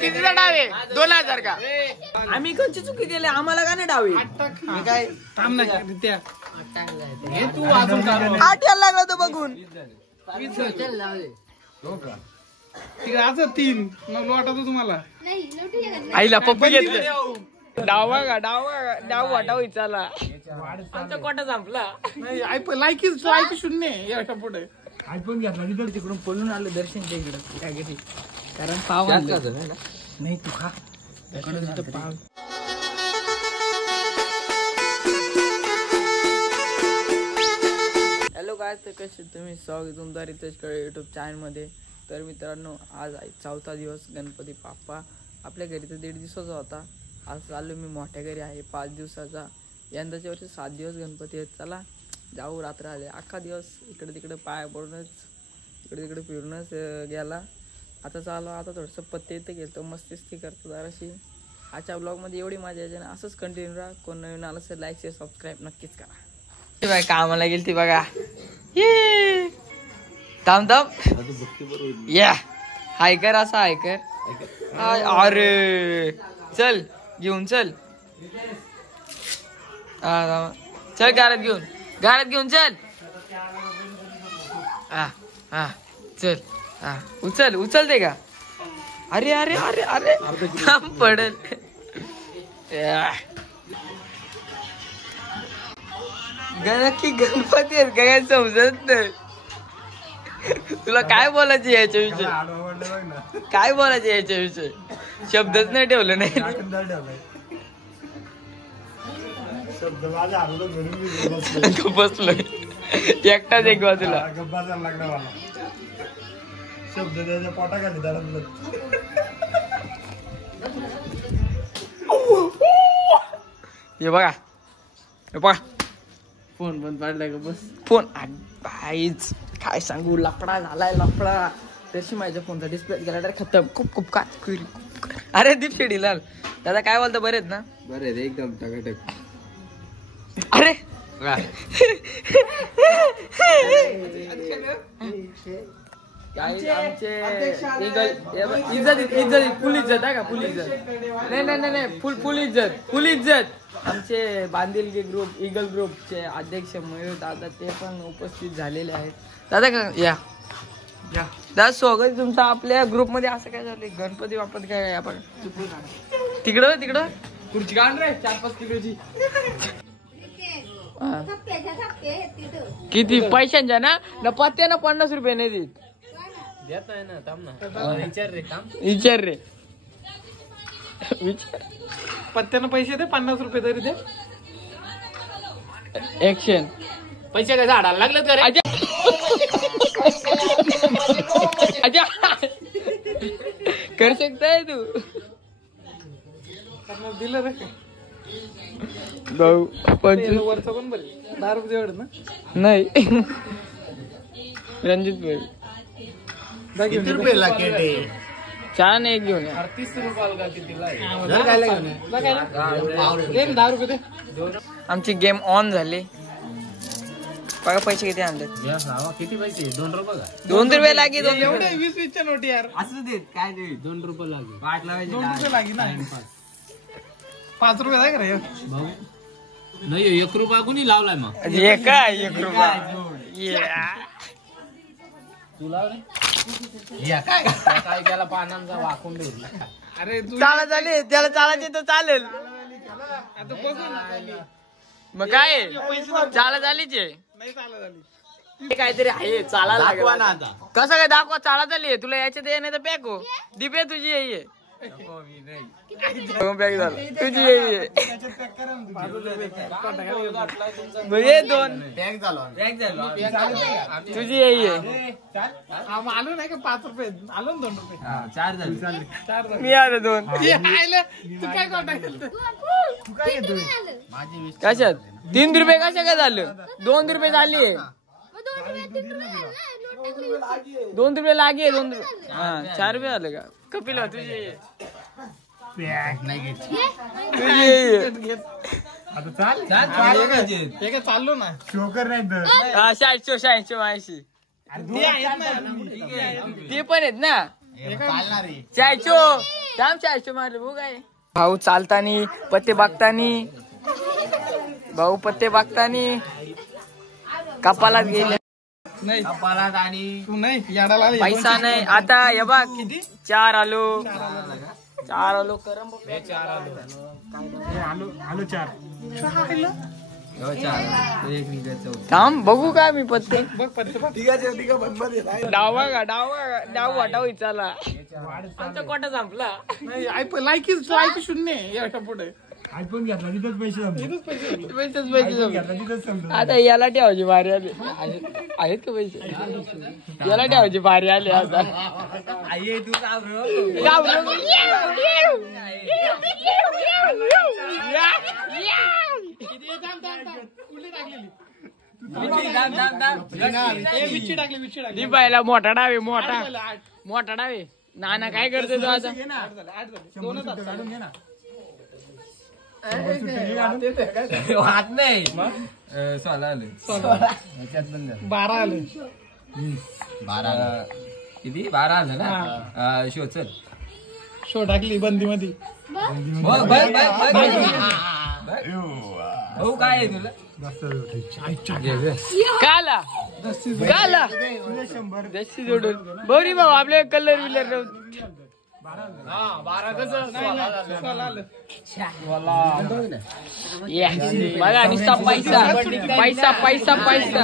कितीचा डाव आहे? 2000 का? आम्ही कोणची चुकी केली? आम्हाला का नाही डावे? काय थांब ना त्या हे तू वाजून काढ. 8 यायला लागला तो बघून. तिकडे असं 3 मग वाटत तुम्हाला आईला पप्पी घेतले. डाव वाटाव विचारला. आमचा कोटा संपला. नाही लायकी 0 याच्या पुढे आयफोन घेतला तिकडे तिकडून पळून आलं दर्शनच्या इकडे त्या घरी. कारण पाव नाही तू खा. पाव हॅलो काय तर कसे तुम्ही स्वागत तुमचा रितेशकडे यूट्यूब चॅनलमध्ये. तर मित्रांनो आज 4था दिवस गणपती बाप्पा आपल्या घरी तर 1.5 दिवसाचा होता. आज चाललो मी मोठ्या घरी आहे 5 दिवसाचा. यंदाच्या वर्षी 7 दिवस गणपती आहेत. चला जाऊ. रात्र आले अख्खा दिवस इकडे तिकडे पाया पडूनच इकडे तिकडे फिरूनच गेला. आता चालू आता थोडंसं पत्ते इथं गेलं मस्ती करतो जराशी. आजच्या ब्लॉगमध्ये एवढी मजा यायची ना. असंच कंटिन्यू राहा. कोण नवीन आलं तर लाईक शेअर सबस्क्राईब नक्कीच करा. बाय कामाला गेली ती बघा. थांब या हाय कर असा हाय कर. अरे चल घेऊन चल. चल गाड्यात घेऊन चल. चल उचलते का? अरे अरे अरे अरे पडल. नक्की गणपती आहेत काय समजत नाही. तुला काय बोलायचं याच्याविषयी? काय बोलायचं याच्याविषयी? शब्दच नाही ठेवलं नाही. बसलोय एकटाच एक बाजूला. शब्द त्याच्या पोटाखाली धरत. हे बघा फोन बंद पाडलाय का? बस फोन भाईच काय सांगू. लफडा झालाय लफडा. तशी माझ्या फोनचा डिस्प्ले गेला तर खतम. खूप काय. अरे दीप शेडीलाल दादा काय बोलता? बरे आहेत ना? बरे एकदम टकाटक. अरे आमचे इज्जत फुल इज्जत आहे का? फुल इज्जत नाही फुल इज्जत. आमचे बांदिलगे ग्रुप ईगल ग्रुपचे अध्यक्ष मयूर दादा ते पण उपस्थित झालेले आहेत. दादा का या दादा स्वागत तुमचं आपल्या ग्रुप मध्ये. असं काय झालं गणपती बाप्पा काय आपण तिकडं खुर्ची काढ रे 4-5 किलोची. किती पैशांच्या ना पत्त्यानं 50 रुपये नाही देत. देत आहे ना. थांब ना विचार रे विचार. पत्त्यानं पैसे दे 50 रुपये तरी दे. ऍक्शन पैसे काय झाडाला लागलेत का रे? कर शकताय तू. दिलं रे भाऊ 25 वरचं पण बरे 10 रुपये एवढं ना. नाही रणजित भाई किती रुपये लागते? छान एक घेऊन या. 30 रुपयाला का कितीला आहे? 10 रुपये दे. आमची गेम ऑन झाली बघा. पैसे किती आणले? किती पैसे? 2 रुपये का? 2 रुपये लागे. 2 एवढे 20-20च्या नोटी यार. असं देत काय देत? 2 रुपये लागेल. 2 रुपये लागी ना. 5 रुपये आहे का रे भाऊ? नाही 1 रुपया कोणी लावलाय मग? हे काय 1 रुपया? तुला काय त्याला पानांचा वाकून भेटला. अरे तू चाला झाली त्याला चालायचे तर चालेल. आता बघून मग काय चाला झालीच नाही चालत झाली. काहीतरी आहे चाला दाखवा ना आता. कसं काय दाखवा? चाला झाली तुला याच्यात ये नाही तर पॅक हो. दिपे तुझी ये पॅक झालं तुझी ये. म्हणजे 2 तुझी ये. आलो नाही का 5 रुपये आलो ना. 2 रुपये 4 झाले. मी आलो 2. तू काय कॉन्टॅक्ट केलं? तू काय घेतोय? कशात 3 रुपये कशा काय झालं? 2 रुपये झाली. 2 रुपये लागे. 2 रुपये 4 रुपये झाले का? कपिल तुझी चाललो ना. शोकर नाही तर 86 86 ते आहेत ना. ते पण आहेत ना. चायचो थांब चायचो मारले भाऊ काय भाऊ चालतानी पत्ते बागतानी भाऊ पत्ते बागतानी कपालात गेले नाही कपालात आणि तू नाही याडाला आली. पैसा नाही आता हे बघ किती 4 आलो 4 आलो करम आलो 4 थांब बघू काय मी पत्ते बघ पत्ते बघ. डाव वाटाव चला आमचा कोटा संपला नाही लायकी शून्य आहे याच्या पुढे आयफोन घेतला तिथंच पैसे इथंच पैसे दिले. पैसेच पैसे घेतला संपले. तिथंच समजा आता याला ठेवायची बारी आली आहेत का पैसे याला ठेवायची बारी आली आता आई तू घाबरू कुठली टाकलेली नको विच्छी टाकली पाहिला मोठा डावे मोठा डावे नाना काय करतो तो आता हात नाही 16 आले 12 आले 12 किती 12 आलं ना शो चल शो टाकली बंदी मध्ये हो काय आहे तुला काला दस्ती जोडून बरी भाऊ आपले कलर विलर बघा नुसता पैसा पैसा पैसा पैसा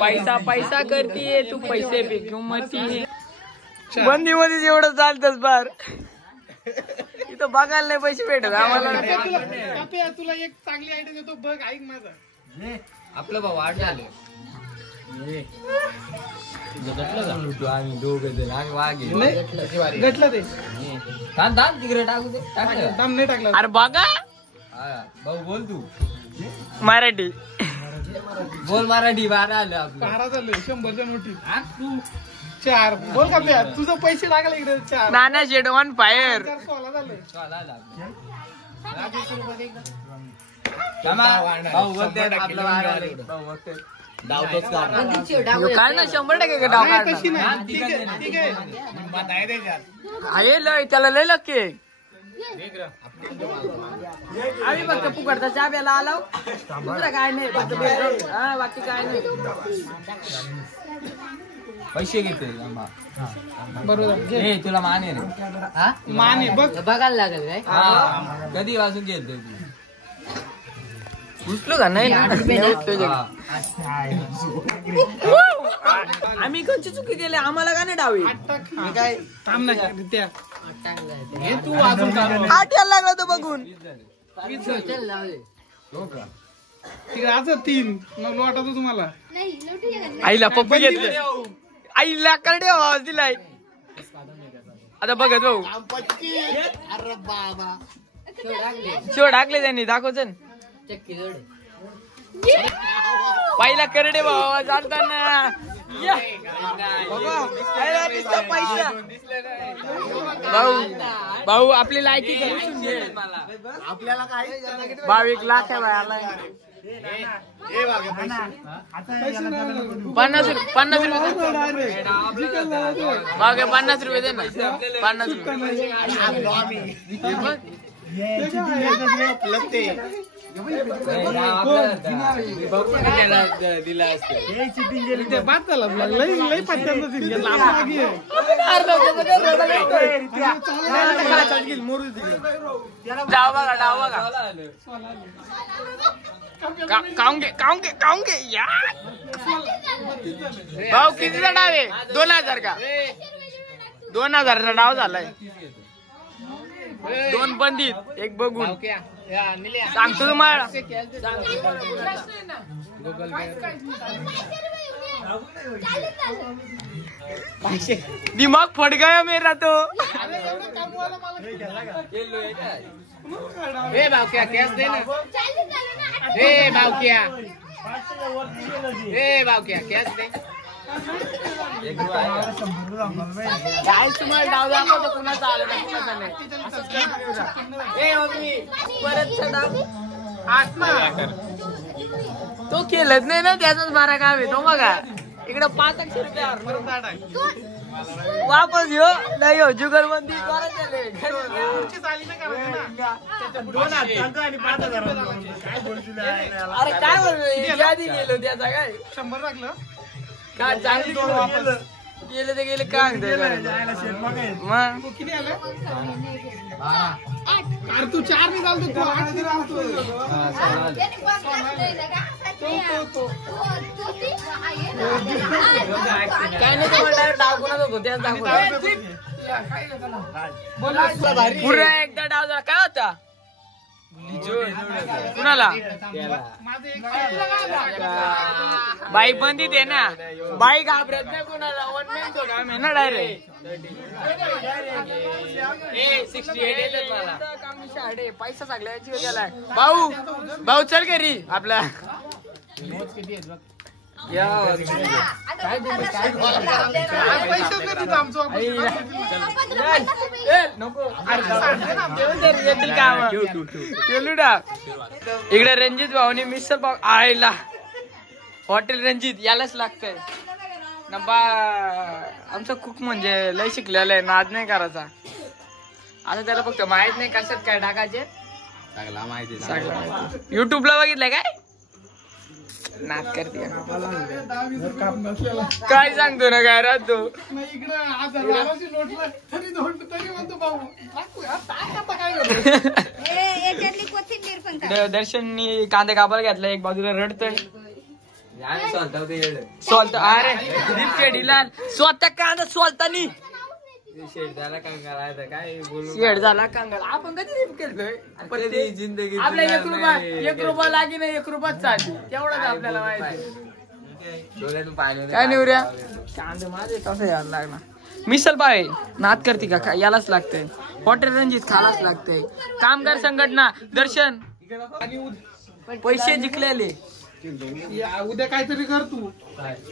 पैसा पैसा करतीये तू पैसे पे किंमती बंदी मध्ये एवढं चालतच बार इथं बघायला नाही पैसे भेटत आम्हाला तुला एक चांगली आयडिया देतो बघ ऐक माझा आपलं भाऊ वाढ झालं आम्ही दोघं जण आम्ही वाघ गटलं ते थांब तिकडे टाकू दे टाकलं दाम नाही टाकला अरे बघा भाऊ बोल तू मराठी बोल मराठी 12 आलं आपलं 12 झाले 100च्या नोटी 4 बोल का तुझं पैसे टाकले इकडे 4 नाना शेड ऑन फायर 16 झाले 16 आलं भाऊ बोलते आपलं 12 आलं भाऊ बोलते डावतोच का काय ना 100% डाव तशी काढणार नाही ठीक आहे आहे लय त्याला लय लक्की आम्ही फक्त पुकडता चहा प्यायला आलो दुसरं काय नाही फक्त बाकी काय नाही पैसे घेते बरोबर घे. तुला माने रे माने बघ बघायला लागेल काय कधी वाजून गेलते तू उठलो का नाही आम्ही कोणची चुकी केली आम्हाला का नाही डावी काय थांब ना रित्या हे तू वाजून का 8 यायला लागला तो बघून तिकडे आज 3 मग वाटतो तुम्हाला आईला पप्पी घेतले आईला करडे आवाज दिलाय आता बघत भाऊ शिव टाकले त्यांनी दाखवच पहिला करडे भाऊ चालताना पैसा भाऊ भाऊ आपली लायकी करून घे आपल्याला काय भाऊ 1 लाख आहे भाई 50 रुपये दे ना 50 रुपये दिला असतं ते बाद झाला लई पत्त्यांचा सीन घेतला डाव बघा काऊंगे या भाऊ कितीचा डाव आहे 2000 का 2000चा डाव झालाय 2 बंदीत 1 बघून सांगतो तुम्हाला दिमाग फट गया मेरा तो भावक्या कॅश दे ना भावक्या कॅश दे काय तुम्हाला डाव दाखवतो कुणाचा आला नाही कुणाचा नाही परत डाव तो केलंच नाही ना त्याचाच मारा काम आहे तो बघा इकडे 500 रुपये वापस येऊ नाही हो जुगलबंदी पुढची चाली नाही का म्हणजे ना 2,000 आणि 5,000 काय बोलशील अरे काय बोलतो यादी गेलो त्याचा काय 100 लागलं काय चांगली वापस गेले ते गेले काय जायला शेत मग तू किती आलं अरे तू 4 नाही चालतो तू 8 जरी राहतो काय नाही ते डायरेक्ट डाव कोणाचा होतो त्याच दाखवतो पुरा एकदा डाव झाला काय होता कुणाला माझं एक बाई बंदीत आहे ना बाई घाबरत नाही कुणाला वन मॅन तो काम आहे ना डायरेक्ट 68 येतात मला पैसा सगळ्याची गेला भाऊ भाऊ चल घरी आपला पैसे नाही देत आमचं इकडे रणजित भाऊनी मिसळ पाव आयला हॉटेल रणजित यालाच लागतंय ना बा आमचा कुक म्हणजे लय शिकलेला आहे नाद नाही करायचा आता त्याला फक्त माहित नाही कशात काय टाकायचे युट्यूबला बघितलंय काय नाद करते काय सांगतो ना काय राहतो इकडे 1000 नोटला तरी म्हणतो भाऊ काय दर्शननी कांदे कापायला घेतला एक बाजूला रडतोय सोलता अरे स्वतः कांदा सोलतानी शेड झाला कांगाल आपण कधी केलतोय जिंदगी आपल्या 1 रुपया लागी नाही 1 रुपयाच चालली तेवढंच आपल्याला माहिती काय निवऱ्या कांदे माझे कसं यायला लागला मिसल पाय नाद करते का यालाच लागतंय हॉटेल रणजित खालाच लागतंय कामगार संघटना दर्शन पैसे जिंकलेले उद्या काहीतरी कर तू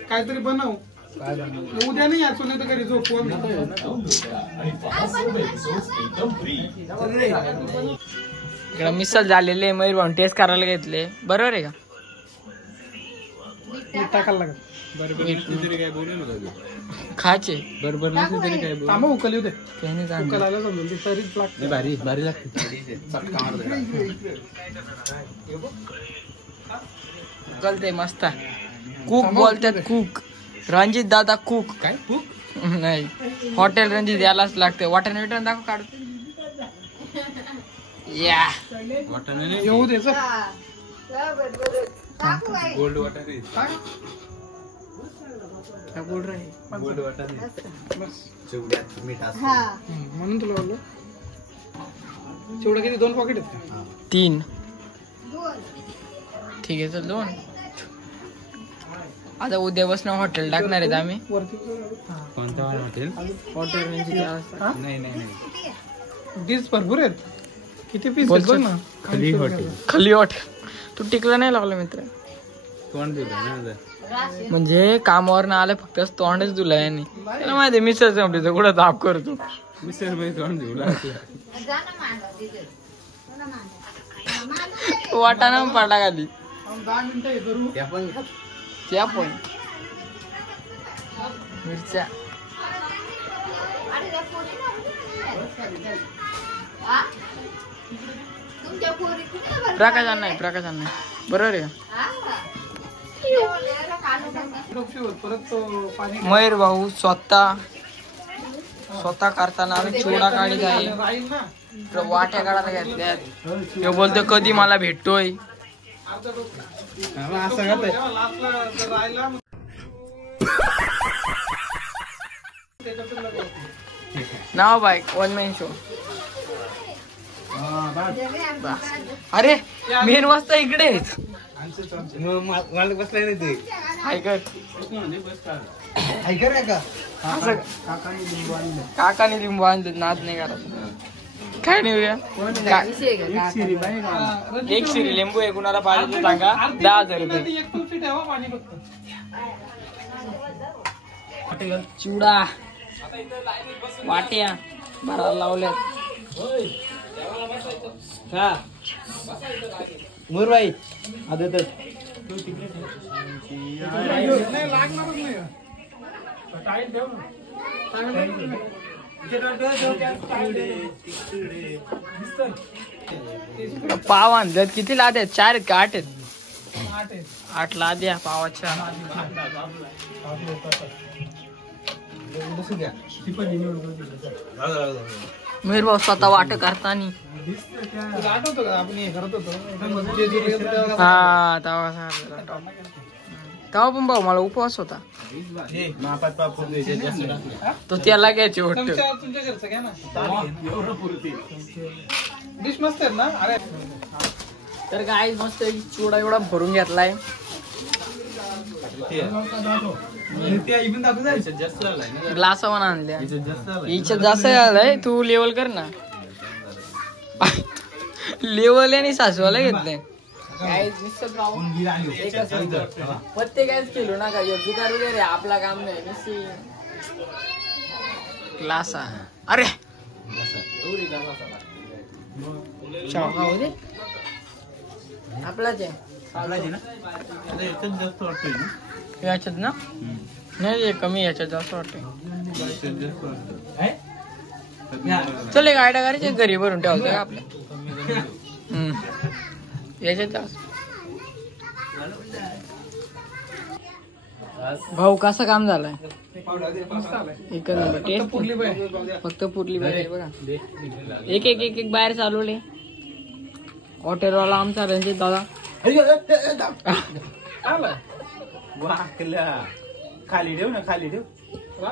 काहीतरी बनव उद्या नाही यायचो नाही तर घरी झोपवून इकडे मिसल झालेले मयूर भाऊन टेस्ट करायला घेतले बरोबर आहे का मीठ टाकायला लागत खायचे बरोबर नाही तरी काय थांबा उकली होते त्याने उकलायला समजून ते तरीच लागते भारी लागते उकलते मस्त कुक बोलतात कुक रणजित दादा कुक काय कुक नाही हॉटेल रणजित यालाच लागते वाटण विटण दाखव काढ या येऊ दे गोल्ड वॉटर म्हणून तुला बोललो चिवडा किती 2 पॉकेट आहेत का 3 ठीक आहे चल 2 आता उद्या बसणं हॉटेल टाकणार आहेत आम्ही कोणतं हॉटेल नाही डिश भरपूर आहेत किती पीस आहेत बघ ना खाली हॉटेल खाली हॉटेल तू टिकला नाही लागला मित्र तोंड दिलं ना म्हणजे कामावर आलं फक्त तोंडच तुला यांनी त्याला माहिती मिसळ संपली तर कुठं ताप करतो मिसळ मध्ये तोंड देऊ वाटाणा पडला खाली 10 मिनिटं हे करू त्या पण मिरच्या प्रकाश नाही बरोबर आहे परत पाणी मयूर भाऊ स्वतः करताना आम्ही चिवडा काढीत आहे राहील ना वाट्या काढायला घेतल्यात तो बोलतो कधी मला भेटतोय नाव बाय 1 मॅन शो अरे मेन वाजता इकडे मालक बसलाय नाही ते काकाने लिंबू आणले नाद नाही करायचं काय नाही एक शिरी लिंबू आहे कुणाला पाहिजे सांगा 10,000 रुपये एक तुळशी ठेवा पाणी फक्त चिवडा वाट्या भरायला लावल्यात मुरबाई आता तर नाही लागणारच नाही टाईल ठेव ना पाव आणल्यात किती लाद आहेत? 4 आहेत का 8 आहेत? 8 आहे. 8 लाद्या पावाच्या. मीर भाऊ स्वतः वाट करतानी. तुला आठवतं का आपण हे करत होतो जेजुरीला गेलो तेव्हा? हा तेव्हा पण भाऊ मला उपवास होता. तो त्याला घ्यायचे वाटतं. चमचा तुमच्या घरचं घ्या ना. डिश मस्त आहेत ना? अरे तर काय मस्त चिवडा एवढा भरून घेतलाय. ग्लास पण आणल्या. हिच्यात जास्त आलाय. तू लेवल कर ना. लेवल आणि सासवाला घेतलंय. पत्ते कायच केलो ना काय जुगार वगैरे आपला काम नाही. ग्लास अरे आपलाच आहे याच्यात ना. नाही कमी याच्यात जास्त वाटतं. चल एक आयडिया करायची घरी भरून ठेवतो का आपल्या. याच्यात जास्त. भाऊ कसं काम झालंय? एकच नंबर टेस्ट. फक्त पुरली पाहिजे बघा. एक एक एक एक बाहेर चालवले. हॉटेलवाला आमचा रणजित दादा खाली ठेव ना, खाली ठेव.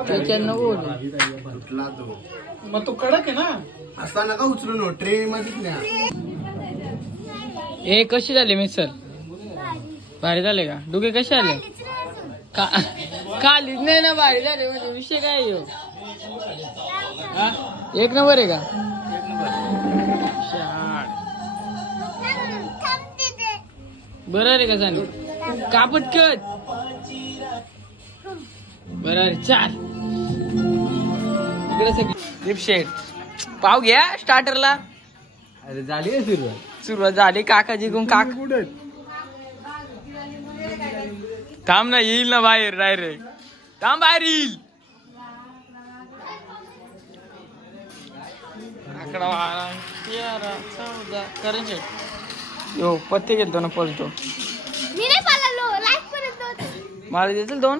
त्याच्यात नको. मग तो कडक आहे ना. असा नका उचलून ट्रे मध्ये. हे कशी झाले मिक्सर? भारी झाले का? डुके कसे आले? खालीच नाही ना. भारी झाले म्हणजे विषय काय आहे? एक नंबर आहे का? बरं आहे का सांग? कापट कट बरं आहे. 4 इकडे सगळी लिपशेट पाव घ्या स्टार्टरला. अरे झाली सुरुवात झाली. काकाजी कोण काका थांब ना. येईल ना बाहेर डायरेक्ट. थांब बाहेर येईल. आकडा 12 14 करण शेट. यो पत्ते गेलतो ना पलतो. मी नाही पाळलो लाईफ पर्यंत होते. मला देतील 2.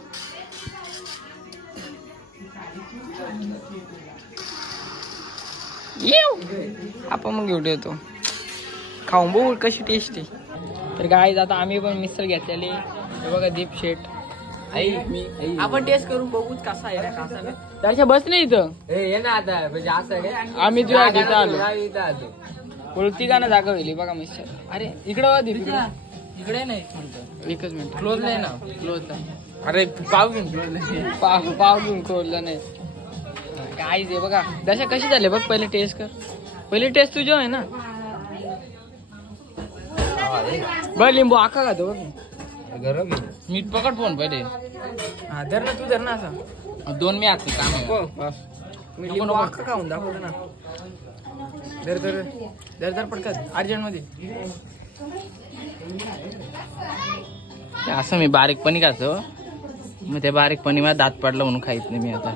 येऊ आपण मग घेऊन येतो. खाऊन बघू कशी टेस्ट आहे. तर गाईज आता आम्ही पण मिसळ घेतलेली. हे बघा दीप शेट. आपण टेस्ट करून बघूच कसा आहे ना कसा नाही. त्याच्या बस नाही इथं. ये ना आता म्हणजे असं आम्ही तुझ्या तिथं आलो. कोणती गाणं जागा होईल बघा मिसळ. अरे इकडं दीप इकडे नाही. एकच मिनिट. क्लोज नाही ना. क्लोज नाही. अरे पाव घेऊन पाव घेऊन क्लोजला नाही. काय ते बघा दशा कशी झाली बघ. पहिले टेस्ट कर. पहिले टेस्ट तुझ्या आहे ना. बघ लिंबू आका खातो बघ. गरम मीठ पकड फोन पहिले. हा धर ना. तू धर ना असा. 2 मी हात काम लिंबू आका खाऊन दाखवतो ना. धर धर धर धर पटकन अर्जंट मध्ये. असं मी बारीकपणी खातो. मग त्या बारीकपणी मला दात पडला म्हणून खायच नाही मी आता.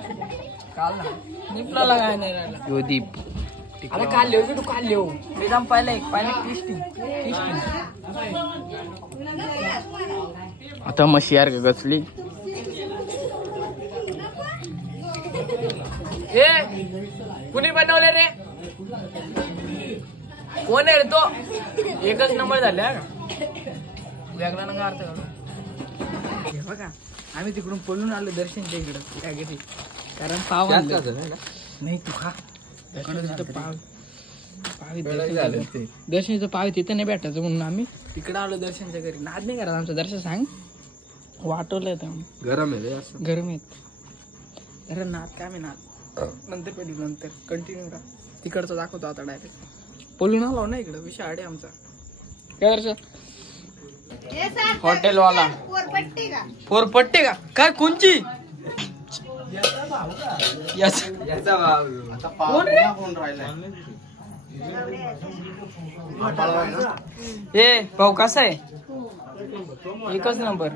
दीपला काय नाही राहिला. यो दीप अरे काल लिहू तू काल लिहू. एकदम पहिले टेस्टिंग. आता मशी यार गचली. ए कुणी बनवले रे? कोण आहे रे तो? एकच नंबर झाला वेगळा नका अर्थ काढू. बघा आम्ही तिकडून पळून आलो दर्शनच्या इकडं काय घरी. कारण पाव नाही तू खा. पाव दर्शनचं पाव तिथं नाही भेटायचं म्हणून आम्ही तिकडं आलो दर्शनच्या घरी. नाद नाही करा आमचं. दर्शन सांग वाटवलंय गरम आहे रे. गरम येत. अरे नाद काय मी नाद नंतर पेटू. नंतर कंटिन्यू राहा. तिकडचं दाखवतो आता डायरेक्ट. पळून आलो ना इकडं. विषय आडे आमचा. काय दर्शन हॉटेलवाला फोरपट्टे का काय कोणची? ए भाऊ कसा आहे? एकच नंबर.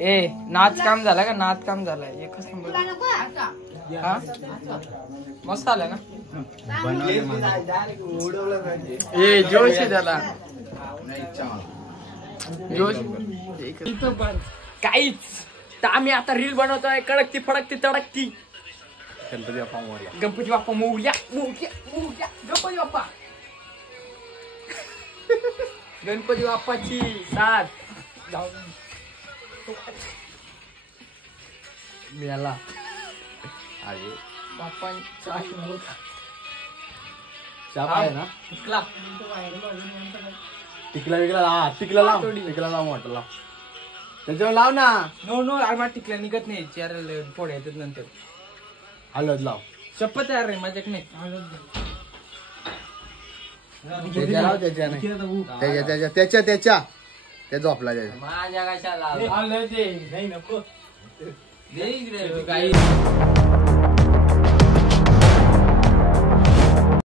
ए नाच काम झाला का? नाच काम झालाय एकच नंबर. हा मस्त आलं ना ए जोश आहे त्याला जोश काहीच तर आम्ही आता रील बनवतोय कडकती फडकती तडकती गणपती बाप्पा मोरया मोरया मोरया गणपती बाप्पा गणपती बाप्पाची साथ मिळाला बाप्पांचा ना टिकला लाव म्हटलं त्याच्यावर लाव ना. नो नो आम्हाला टिकल्या निघत नाही चार फोड येतात नंतर हलद लाव. शपथ तयार रे माझ्याक नाही त्याच्या लाव त्याच्या नाही त्याच्या त्या झोपला त्याच्या माझ्या कशाला नाही नको काही